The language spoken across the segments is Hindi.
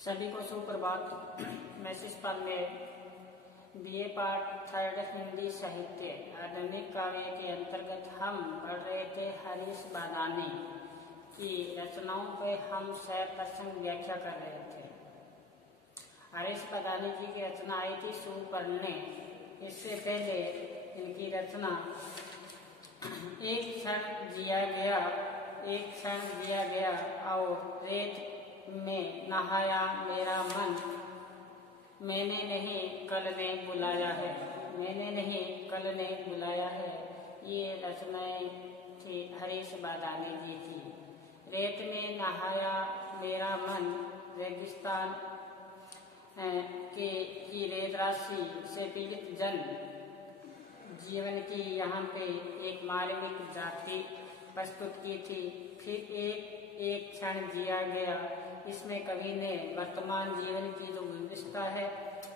सभी को सुप्रभात। मैसेज पढ़ने बीए पार्ट थर्ड हिंदी साहित्य आधुनिक काव्य के अंतर्गत हम पढ़ रहे थे हरीश बादानी की रचनाओं पे हम सह प्रसंग व्याख्या कर रहे थे। हरीश बादानी जी की रचना आई थी सुपर्णे। इससे पहले इनकी रचना एक क्षण जिया गया और रेत में नहाया मेरा मन, मैंने नहीं कल ने बुलाया है। ये रचनाएं थी हरीश बादानी जी की। रेत में नहाया मेरा मन, रेगिस्तान की रेत राशि से पीड़ित जन जीवन की यहाँ पे एक मार्मिक जाति प्रस्तुत की थी। फिर एक क्षण जिया गया, इसमें कवि ने वर्तमान जीवन की जो विविधता है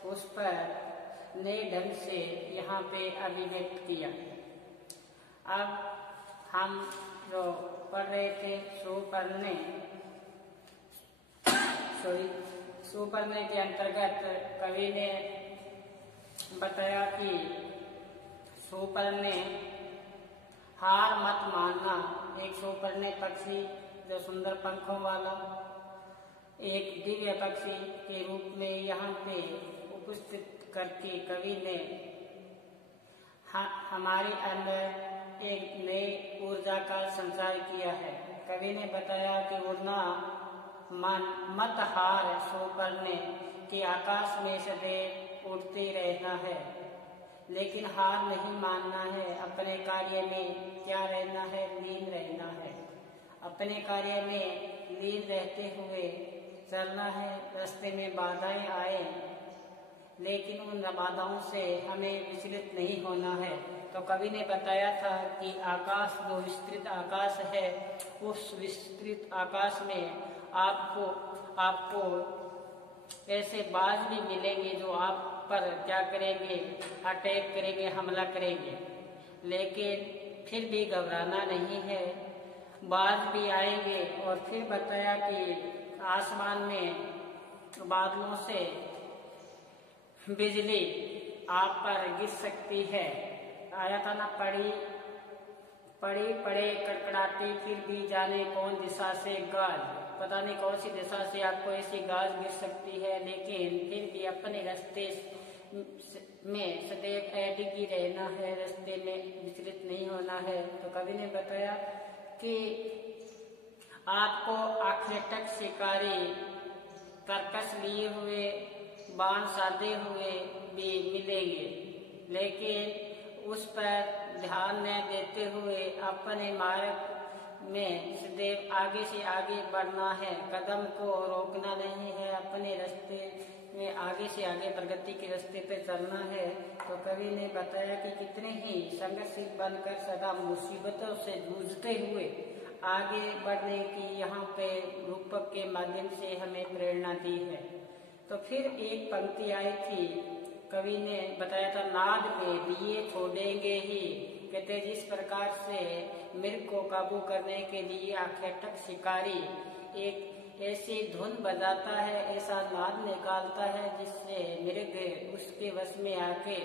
उस पर नए ढंग से यहाँ पे अभिव्यक्त किया। अब हम जो पढ़ रहे थे सुपर्णे के अंतर्गत कवि ने बताया कि सुपर्णे हार मत मानना। एक सुपर्णे पक्षी जो सुंदर पंखों वाला एक दिव्य पक्षी के रूप में यहाँ पे उपस्थित करके कवि ने हमारे अंदर एक नई ऊर्जा का संचार किया है। कवि ने बताया कि उड़ना मत हार सुपर्णे कि आकाश में सदैव उड़ते रहना है, लेकिन हार नहीं मानना है। अपने कार्य में क्या रहना है? लीन रहना है। अपने कार्य में लीन रहते हुए चलना है। रास्ते में बाधाएं आए, लेकिन उन बाधाओं से हमें विचलित नहीं होना है। तो कवि ने बताया था कि आकाश जो विस्तृत आकाश है, उस विस्तृत आकाश में आपको ऐसे बाज भी मिलेंगे जो आप पर क्या करेंगे? अटैक करेंगे, हमला करेंगे, लेकिन फिर भी घबराना नहीं है। बाज भी आएंगे। और फिर बताया कि आसमान में बादलों से बिजली आप पर गिर सकती है। आया था ना, पड़े कड़कड़ाती, फिर भी जाने कौन दिशा से गाज। पता नहीं कौन सी दिशा से आपको ऐसी गाज गिर सकती है, लेकिन फिर भी अपने रास्ते में सदैव अडिगी रहना है, रास्ते में विचलित नहीं होना है। तो कवि ने बताया कि आपको आखिर तक शिकारी कर्कश लिए हुए, बाण साधे हुए भी मिलेंगे, लेकिन उस पर ध्यान न देते हुए अपने मार्ग में सदैव आगे से आगे बढ़ना है। कदम को रोकना नहीं है, अपने रास्ते में आगे से आगे प्रगति के रास्ते पे चलना है। तो कवि ने बताया कि कितने ही संघर्षशील बनकर सदा मुसीबतों से जूझते हुए आगे बढ़ने की यहाँ पे रूपक के माध्यम से हमें प्रेरणा दी है। तो फिर एक पंक्ति आई थी, कवि ने बताया था नाद में दिए छोड़ेंगे ही। कहते जिस प्रकार से मृग को काबू करने के लिए आखिर तक शिकारी एक ऐसी धुन बजाता है, ऐसा नाद निकालता है जिससे मृग उसके वश में आके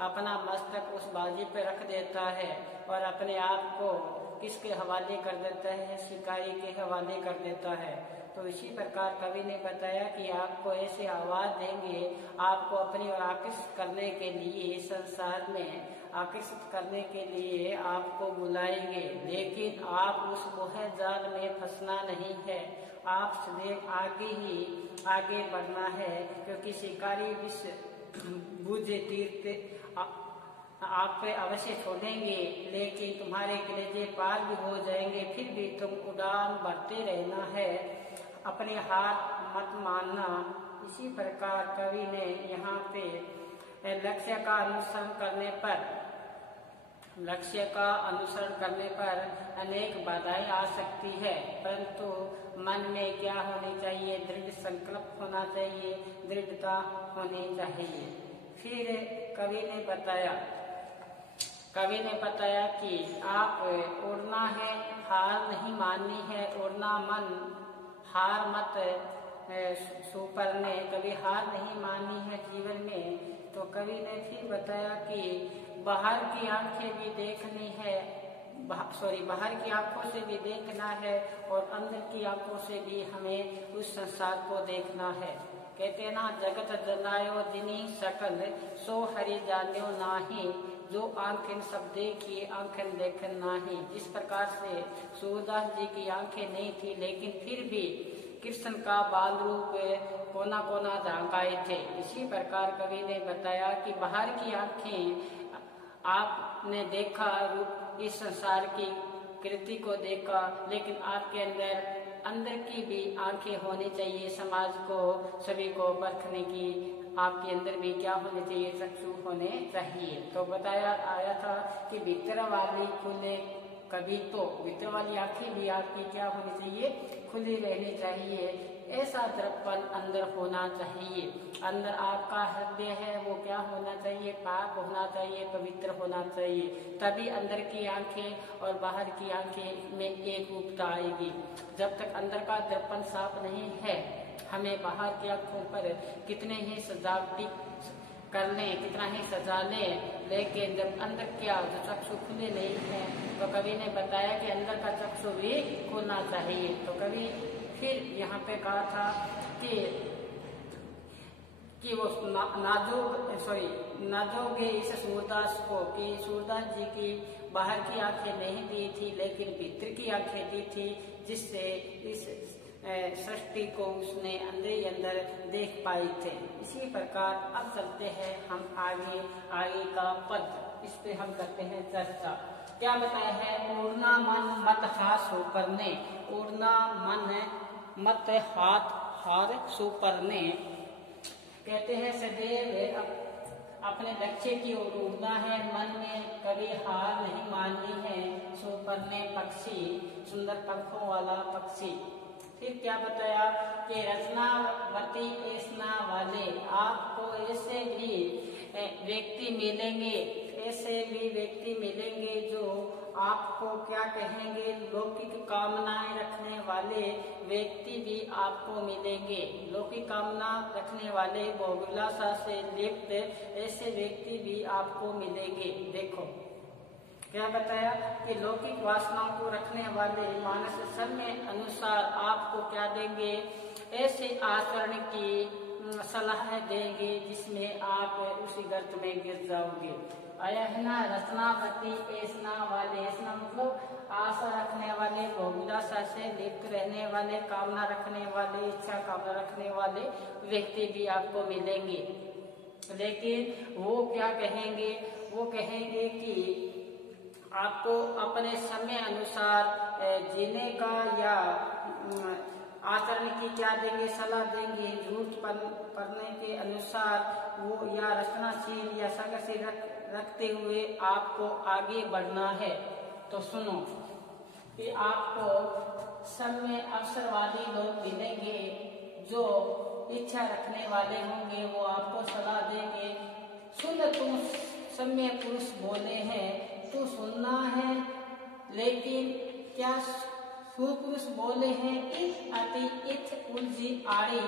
अपना मस्तक उस बाजी पे रख देता है और अपने आप को किसके हवाले कर देता है? शिकारी के हवाले कर देता है। तो इसी प्रकार कवि ने बताया कि आपको ऐसे आवाज देंगे, आपको अपनी ओर आकर्षित करने के लिए, संसार में आकर्षित करने के लिए आपको बुलाएंगे, लेकिन आप उस मोह जाल में फंसना नहीं है। आप सदैव आगे बढ़ना है, क्योंकि शिकारी विष बुझे तीर आप पे अवश्य छोड़ेंगे, लेकिन तुम्हारे कलेजे पार भी हो जाएंगे। फिर भी तुम उड़ान भरते रहना है, अपने हार मत मानना। इसी प्रकार कवि ने यहाँ पे लक्ष्य का अनुसरण करने पर अनेक बाधाएं आ सकती है, परंतु मन में क्या होनी चाहिए? दृढ़ संकल्प होना चाहिए, दृढ़ता होनी चाहिए। फिर कवि ने बताया कि आप उड़ना है, हार नहीं माननी है। उड़ना मन, हार मत सुपर ने कभी हार नहीं मानी है जीवन में। तो कवि ने फिर बताया कि बाहर की आंखें भी देखनी है, बाहर की आंखों से भी देखना है और अंदर की आंखों से भी हमें उस संसार को देखना है। कहते हैं ना, जगत जनायो दिनी सकल सो हरि जान्यो नाही, जो आंखें सब देखी आंखें देखन नाही। जिस प्रकार से सूरदास जी की आंखें नहीं थी लेकिन फिर भी कृष्ण का बाल रूप कोना कोना झांकाए थे, इसी प्रकार कवि ने बताया कि बाहर की आंखें आपने देखा रूप इस संसार की कृति को देखा, लेकिन आपके अंदर की भी आंखें होनी चाहिए, समाज को सभी को परखने की आपके अंदर भी क्या होने चाहिए, चक्षु होने चाहिए। तो बताया आया था कि भीतर वाली खुले, कभी तो भीतर वाली आंखें भी आपकी क्या होनी चाहिए, खुली रहनी चाहिए। ऐसा दर्पण अंदर होना चाहिए। अंदर आपका हृदय है वो क्या होना चाहिए, पाक होना चाहिए, पवित्र होना चाहिए। तभी अंदर की आंखें और बाहर की आंखें में एक रूपता आएगी। जब तक अंदर का दर्पण साफ नहीं है, हमें बाहर की आंखों पर कितने ही सजावटी कर लें, कितना ही सजा लें, लेकिन जब अंदर क्या जो चक्षु खुले नहीं है, तो कवि ने बताया कि अंदर का चक्षु भी खुलना चाहिए। तो कवि फिर यहाँ पे कहा था कि वो नाजोगे इस सूरदास को, कि सूरदास जी की बाहर की आंखें नहीं दी थी लेकिन भीतर की आंखें दी थी, जिससे इस सृष्टि को उसने अंदर ही अंदर देख पाए थे। इसी प्रकार अब चलते हैं हम आगे का पद, इस पे हम करते हैं चर्चा। क्या बताया है, उड़ना मन मत हाथ सुपरने, उड़ना मन मत हार सुपरने। कहते हैं सदैव अपने लक्ष्य की ओर उड़ना है, मन में कभी हार नहीं माननी है। सुपरने पक्षी, सुंदर पंखों वाला पक्षी। फिर क्या बताया कि रचनावती ऐसना वाले, आपको ऐसे भी व्यक्ति मिलेंगे जो आपको क्या कहेंगे, लौकिक कामनाएं रखने वाले व्यक्ति भी आपको मिलेंगे। लौकिक कामना रखने वाले, भोगविलासा से लिप्त ऐसे व्यक्ति भी आपको मिलेंगे। देखो क्या बताया कि लौकिक वासनाओं को रखने वाले मानस समय अनुसार आपको क्या देंगे, ऐसे आचरण की सलाह देंगे जिसमें आप उसी गर्त में गिर जाओगे। आया है ना, रचनावती ऐसना वाले, ऐसना मतलब आशा रखने वाले, भोगविलासा से लिप्त रहने वाले, कामना रखने वाले, इच्छा कामना रखने वाले व्यक्ति भी आपको मिलेंगे। लेकिन वो क्या कहेंगे, वो कहेंगे कि आपको अपने समय अनुसार जीने का या आचरण की क्या देंगे, सलाह देंगे। झूठ पढ़ने के अनुसार वो या रचनाशील या संगशील रखते हुए आपको आगे बढ़ना है। तो सुनो कि आपको समय अवसरवादी लोग मिलेंगे जो इच्छा रखने वाले होंगे, वो आपको सलाह देंगे, सुन तू समय पुरुष बोले हैं, तू सुनना है, लेकिन क्या सुपुरुष बोले हैं, इत अति इत उलझी आड़ी,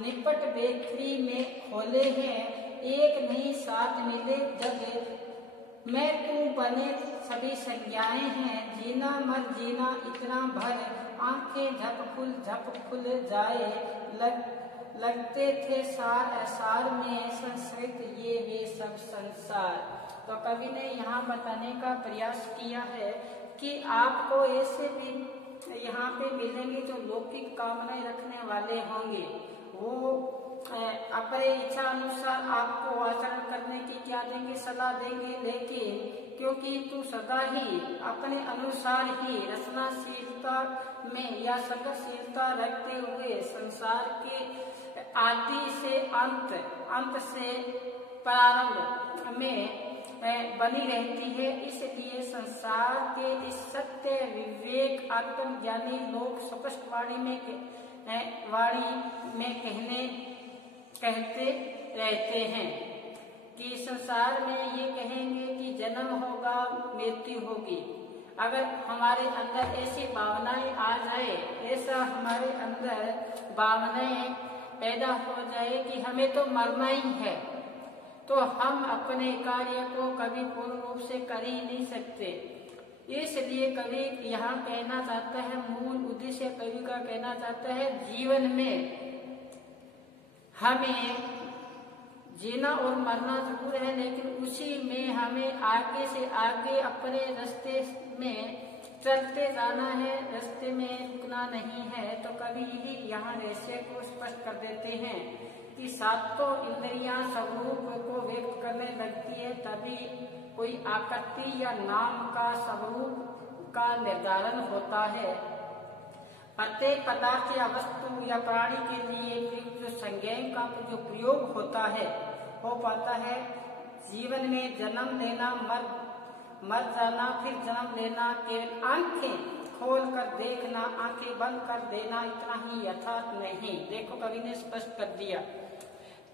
निपट बेखरी में खोले हैं, एक नहीं साथ मिले जग, मैं तू बने सभी संज्ञाएं हैं, जीना मर जीना इतना भर, आंखें झप खुल जाए, लगते थे सार असार में, संस्कृत ये वे सब संसार। तो कवि ने यहाँ बताने का प्रयास किया है कि आपको ऐसे भी यहाँ पे मिलेंगे जो लौकिक कामनाएं रखने वाले होंगे। वो अपने इच्छा अनुसार आपको आचरण करने की क्या देंगे, सलाह देंगे, लेकिन क्योंकि तू सदा ही अपने अनुसार ही रचनाशीलता में या संगतशीलता रखते हुए संसार के आदि से अंत से प्रारंभ में बनी रहती है, इसलिए संसार के इस सत्य विवेक आत्मज्ञानी लोग स्पष्ट वाणी में कहते रहते हैं कि संसार में ये कहेंगे कि जन्म होगा, मृत्यु होगी। अगर हमारे अंदर ऐसी भावनाएं आ जाए, ऐसा हमारे अंदर भावनाएं पैदा हो जाए कि हमें तो मरना ही है, तो हम अपने कार्य को कभी पूर्ण रूप से कर ही नहीं सकते। इसलिए कवि यहाँ कहना चाहता है, मूल उद्देश्य कवि का कहना चाहता है, जीवन में हमें जीना और मरना जरूर है, लेकिन उसी में हमें आगे से आगे अपने रास्ते में चलते जाना है, रास्ते में रुकना नहीं है। तो कवि ही यहाँ रहस्य को स्पष्ट कर देते हैं कि सातों इंद्रियां स्वरूप को व्यक्त करने लगती है, तभी कोई आकृति या नाम का स्वरूप का निर्धारण होता है। प्रत्येक पदार्थ या वस्तु या प्राणी के लिए जो संज्ञा का जो प्रयोग होता है हो पाता है। जीवन में जन्म लेना, मर जाना, फिर जन्म लेना, केवल आंखें खोल कर देखना, आंखें बंद कर देना, इतना ही यथार्थ नहीं। देखो कवि ने स्पष्ट कर दिया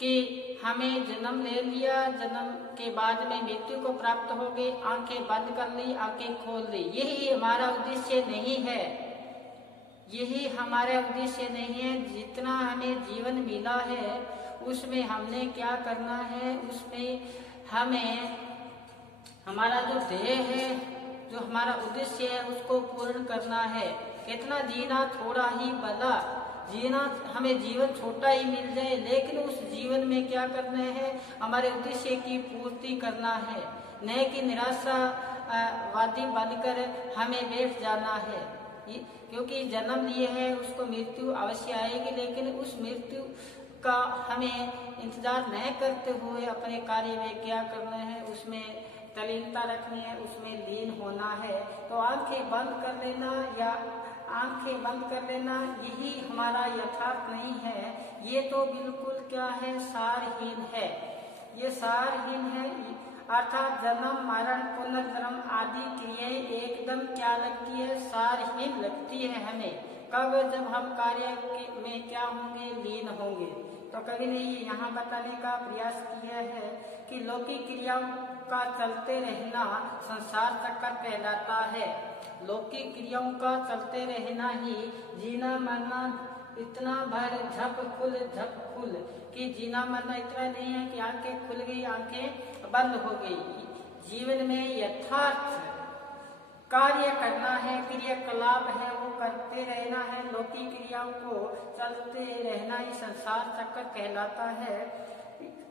कि हमें जन्म ले लिया, जन्म के बाद में मृत्यु को प्राप्त हो गई, आंखें बंद कर ली, आंखें खोल ली, यही हमारा उद्देश्य नहीं है, यही हमारा उद्देश्य नहीं है। जितना हमें जीवन मिला है उसमें हमने क्या करना है, उसमें हमें हमारा जो ध्येय है, जो हमारा उद्देश्य है, उसको पूर्ण करना है। कितना जीना थोड़ा ही भला, जीना हमें जीवन छोटा ही मिल जाए, लेकिन उस जीवन में क्या करना है, हमारे उद्देश्य की पूर्ति करना है, न कि निराशावादी बनकर हमें बैठ जाना है। क्योंकि जन्म लिए है, उसको मृत्यु अवश्य आएगी, लेकिन उस मृत्यु का हमें इंतजार न करते हुए अपने कार्य में क्या करना है, उसमें तल्लीनता रखनी है, उसमें लीन होना है। तो आंखें बंद कर लेना या आंखें बंद कर लेना यही हमारा यथार्थ नहीं है, ये तो बिल्कुल क्या है, सारहीन है, ये सारहीन है। अर्थात जन्म मरण पुनर्जन्म आदि क्रियाएं एकदम क्या लगती है, सारहीन लगती है हमें। कब, जब हम कार्य में क्या होंगे, लीन होंगे। तो कवि ने यहाँ बताने का प्रयास किया है कि लौकिक क्रियाओं का चलते रहना संसार चक्कर कहलाता है। लौकिक क्रियाओं का चलते रहना ही जीना मरना इतना भर झप खुल कि जीना मरना इतना नहीं है कि आंखें खुल गई, आंखें बंद हो गई। जीवन में यथार्थ कार्य करना है, क्रियाकलाप है वो करते रहना है, लौकिक क्रियाओं को चलते रहना ही संसार चक्कर कहलाता है।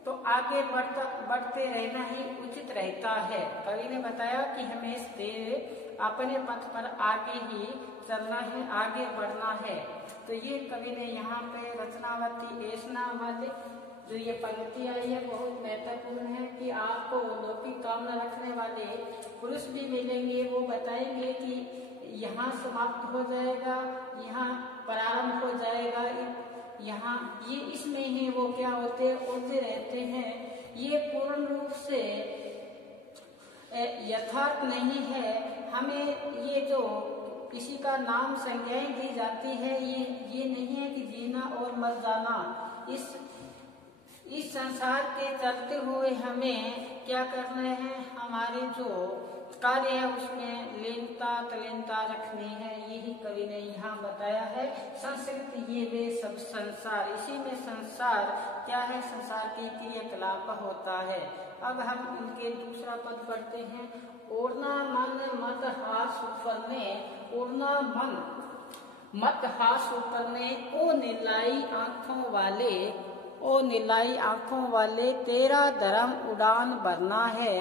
तो आगे बढ़ते रहना ही उचित रहता है। कवि ने बताया कि हमें अपने पथ पर आगे ही चलना है, आगे बढ़ना है। तो ये कवि ने यहाँ पे रचनावती ऐसना वाले जो ये पंक्ति आई है बहुत महत्वपूर्ण है कि आपको लौकिक कामना रखने वाले पुरुष भी मिलेंगे, वो बताएंगे कि यहाँ समाप्त हो जाएगा, यहाँ प्रारंभ हो जाएगा, यहाँ ये इसमें ही वो क्या होते उलझे रहते हैं। ये पूर्ण रूप से यथार्थ नहीं है। हमें ये जो किसी का नाम संज्ञाएं दी जाती है, ये नहीं है कि जीना और मर जाना। इस संसार के चलते हुए हमें क्या करना है, हमारे जो कार्य है उसमें लीनता तलीनता रखनी है, यही कवि ने यहाँ बताया है। संस्कृत ये वे सब संसार, इसी में संसार क्या है, संसार की क्रियाकलाप होता है। अब हम इनके दूसरा पद पढ़ते हैं। ओढ़ना मन मत हास उपरने, ओढ़ना मन मत हास उपरने, ओ नीलाई आंखों वाले, ओ नीलाई आंखों वाले, तेरा धर्म उड़ान भरना है।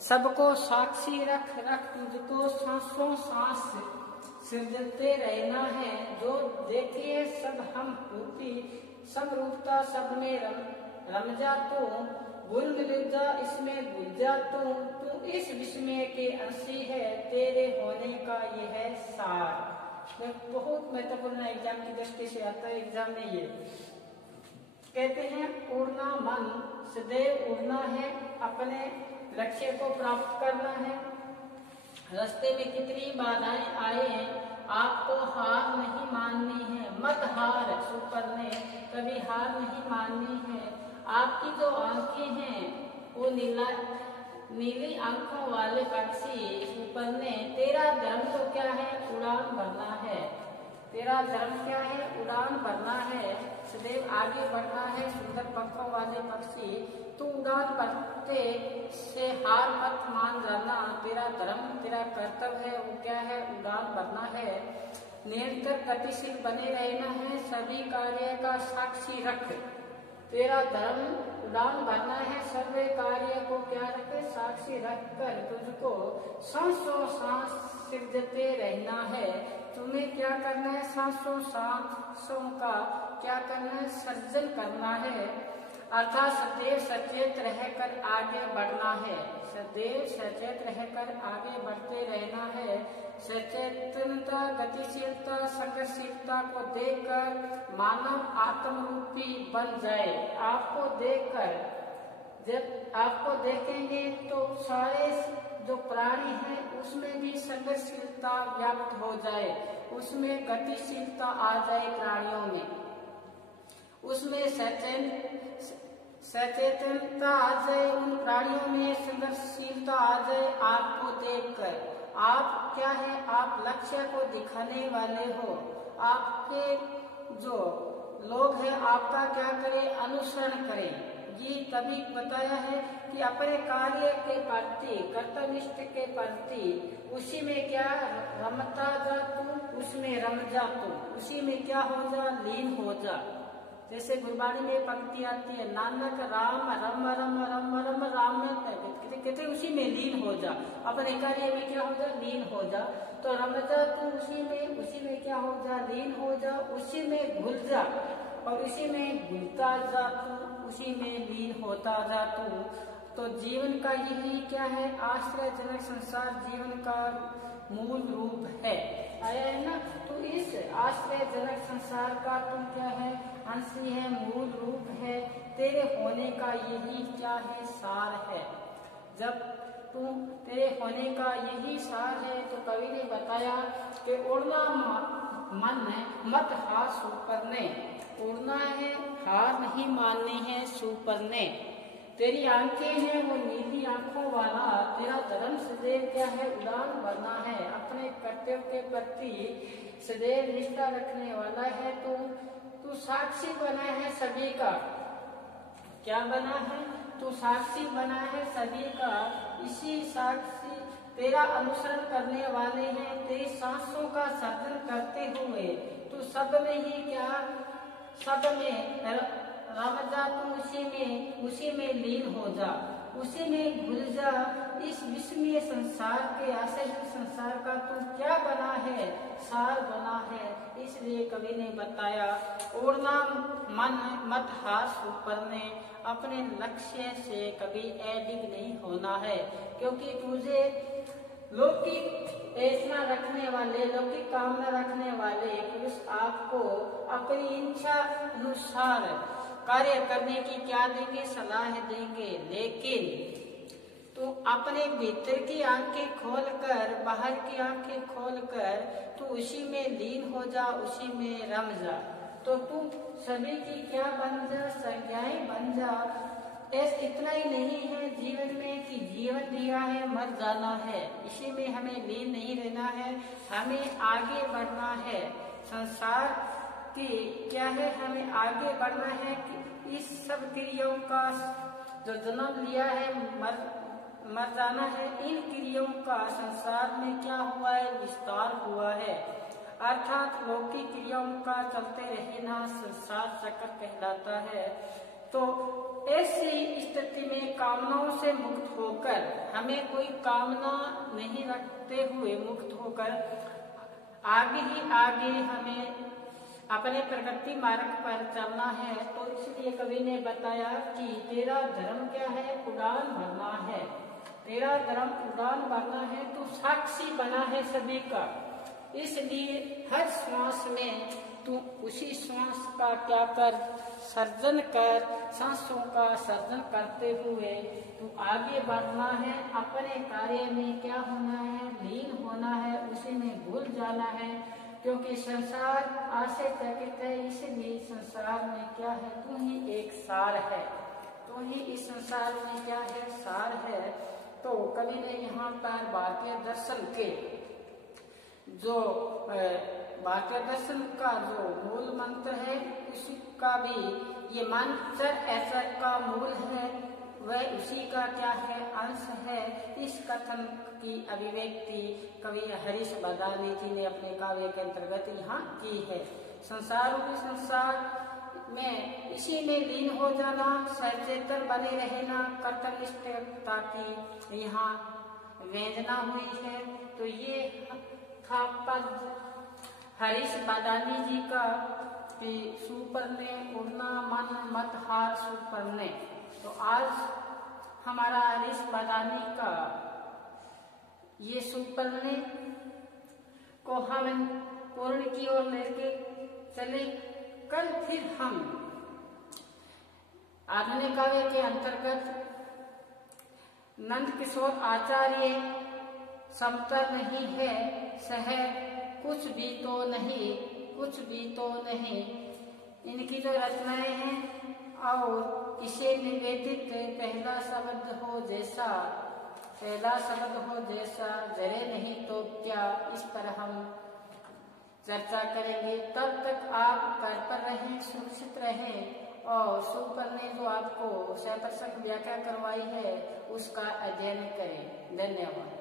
सबको साक्षी रख रख तुझको सांसों सांस सिरजते रहना है। जो देखिए सब हम रूपी, सब रूपता सब में रम जा तू, गुल मिल जा इसमें गुल जा तू, तू इस विस्मय के अंशी है, तेरे होने का ये है सार। बहुत महत्वपूर्ण एग्जाम की दृष्टि से आता है एग्जाम में। ये कहते हैं उड़ना मन, सदैव उड़ना है, अपने लक्ष्य को प्राप्त करना है। रास्ते में कितनी बाधाएं आए, आपको हार नहीं माननी है। मत हार सुपरने, कभी हार नहीं माननी है। आपकी जो आंखें हैं वो नीली आंखों वाले पक्षी ऊपर ने, तेरा धर्म तो क्या है, उड़ान भरना है। तेरा धर्म क्या है, उड़ान भरना है, सदैव आगे बढ़ना है। सुंदर पंखों वाले पक्षी, तू उड़ान भरते से हार मत मान जाना। तेरा धर्म, तेरा कर्तव्य है, वो क्या है, उड़ान भरना है। निरंतर गतिशील बने रहना है, सभी कार्य का साक्षी रख। तेरा धर्म उड़ान भरना है, सभी कार्य को क्या रखे, साक्षी रखकर तुझको सांसों सांस सिरजते रहना है। तुम्हें क्या करना है, सांसों सांसों का क्या करना है, सर्जन करना है। अर्थात सदैव सचेत रहकर आगे बढ़ना है। सदैव सचेत रहकर आगे बढ़ते रहना है। सचेतनता, गतिशीलता, संघर्षशीलता को देखकर मानव आत्मरूपी बन जाए। आपको देखकर, जब आपको देखेंगे तो सारे जो प्राणी हैं उसमें भी संघर्षशीलता व्याप्त हो जाए, उसमें गतिशीलता आ जाए प्राणियों में, उसमें सचेतनता आ जाए, उन प्राणियों में संघर्षशीलता आ जाए। आपको देखकर आप क्या है, आप लक्ष्य को दिखाने वाले हो। आपके जो लोग हैं आपका क्या करें, अनुसरण करें। ये तभी बताया है कि अपने कार्य के प्रति, कर्तव्यनिष्ठ के प्रति, उसी में क्या रमता जा तू, उसमें रम जा तू, उसी में क्या हो जा, लीन हो जा। जैसे गुरबाणी में पंक्ति आती है, नानक राम रम रम रम रम राम में, कहते उसी में लीन हो जा, अपने कार्य में क्या हो जा, लीन हो जा। तो रम जा तू उसी में क्या हो जा, लीन हो जा, उसी में घुल जा और उसी में घुलता जा तू, उसी में लीन होता जा तू। तो जीवन का यही क्या है, आश्रयजनक संसार जीवन का मूल रूप है, आया है ना। तो इस आश्रयजनक संसार का तुम क्या है, अंश है, मूल रूप है। तेरे होने का यही क्या है, सार है। जब तू तेरे होने का यही सार है, तो कवि ने बताया कि उड़ना मन है, मत हार सुपरने। उड़ना है, हार नहीं माननी है सुपरने। तेरी आंखें हैं वो नीली आंखों वाला, तेरा धर्म सदैव क्या है, उड़ान भरना है, अपने कर्तव्य के प्रति सदैव निष्ठा रखने वाला है। तू साक्षी बना है सभी का, क्या बना है, तू साक्षी बना है सभी का। इसी साक्षी तेरा अनुसरण करने वाले हैं, तेरी सांसों का सर्जन करते हुए तू सब में ही क्या, सब में रम जा, तू उसी में लीन हो जा, उसी में घुल जा। इस विस्मय संसार के, आश्चर्य संसार का तू क्या बना है, सार बना है। इसलिए कवि ने बताया, उड़ना मन मत हार सुपरने, अपने लक्ष्य से कभी एडिग नहीं होना है। क्योंकि तुझे लौकिक ऐसा रखने वाले, लौकिक कामना रखने वाले पुरुष आपको अपनी इच्छा अनुसार कार्य करने की क्या देंगे, सलाह देंगे। लेकिन तू अपने भीतर की आंखें खोलकर, बाहर की आंखें खोलकर तू उसी में लीन हो जा, उसी में रम जा। तो तू सभी की क्या बन जा, संज्ञाएं बन जा। ऐसा इतना ही नहीं है जीवन में कि जीवन दिया है, मर जाना है, इसी में हमें लीन नहीं रहना है, हमें आगे बढ़ना है। संसार की क्या है, हमें आगे बढ़ना है कि इस सब क्रियाओं का जो जन्म लिया है, मर जाना है, इन क्रियाओं का संसार में क्या हुआ है, विस्तार हुआ है। अर्थात लौकिक क्रियाओं का चलते रहना संसार चक्र कहलाता है। तो ऐसी स्थिति में कामनाओं से मुक्त होकर, हमें कोई कामना नहीं रखते हुए मुक्त होकर आगे ही आगे हमें अपने प्रगति मार्ग पर चलना है। तो इसलिए कवि ने बताया कि तेरा धर्म क्या है, उड़ान भरना है। तेरा धर्म उड़ान भरना है, तू साक्षी बना है सभी का। इसलिए हर श्वास में तू उसी श्वास का क्या कर, सर्जन कर, सांसों का सर्जन करते हुए तू आगे बढ़ना है। अपने कार्य में क्या होना है, लीन होना है, उसी में भूल जाना है। क्योंकि संसार आशय चकित है, इसलिए संसार में क्या है, तू ही एक सार है, तू ही इस संसार में क्या है, सार है। तो कवि ने यहाँ पर भारतीय दर्शन के जो भारतीय दर्शन का जो मूल मंत्र है उसका भी ये मंत्र ऐसा का मूल है, वह उसी का क्या है, अंश है। इस कथन की अभिव्यक्ति कवि हरीश बदानी जी ने अपने काव्य के अंतर्गत यहाँ की है। संसार रूपी संसार में इसी में लीन हो जाना, सचेतन बने रहना, कर्तव्यनिष्ठ ताकि यहाँ वेदना हुई है। तो ये था पद हरीश बदानी जी का कि सुपर्णे उड़ना मन मत हार सुपर्णे। तो आज हमारा हरीश बदानी का ये सुपर्णे को हम पूर्ण की ओर लेके चले। कल फिर हम आधुनिक काव्य के अंतर्गत नंद किशोर आचार्य समतल नहीं है सह कुछ भी तो नहीं, कुछ भी तो नहीं, इनकी जो रचनाएं हैं और इसे निवेदित पहला शब्द हो जैसा, पहला शब्द हो जैसा जरे नहीं तो क्या, इस पर हम चर्चा करेंगे। तब तक आप घर पर रहें, सुरक्षित रहें और सुपर्णे जो आपको 7% व्याख्या करवाई है उसका अध्ययन करें। धन्यवाद।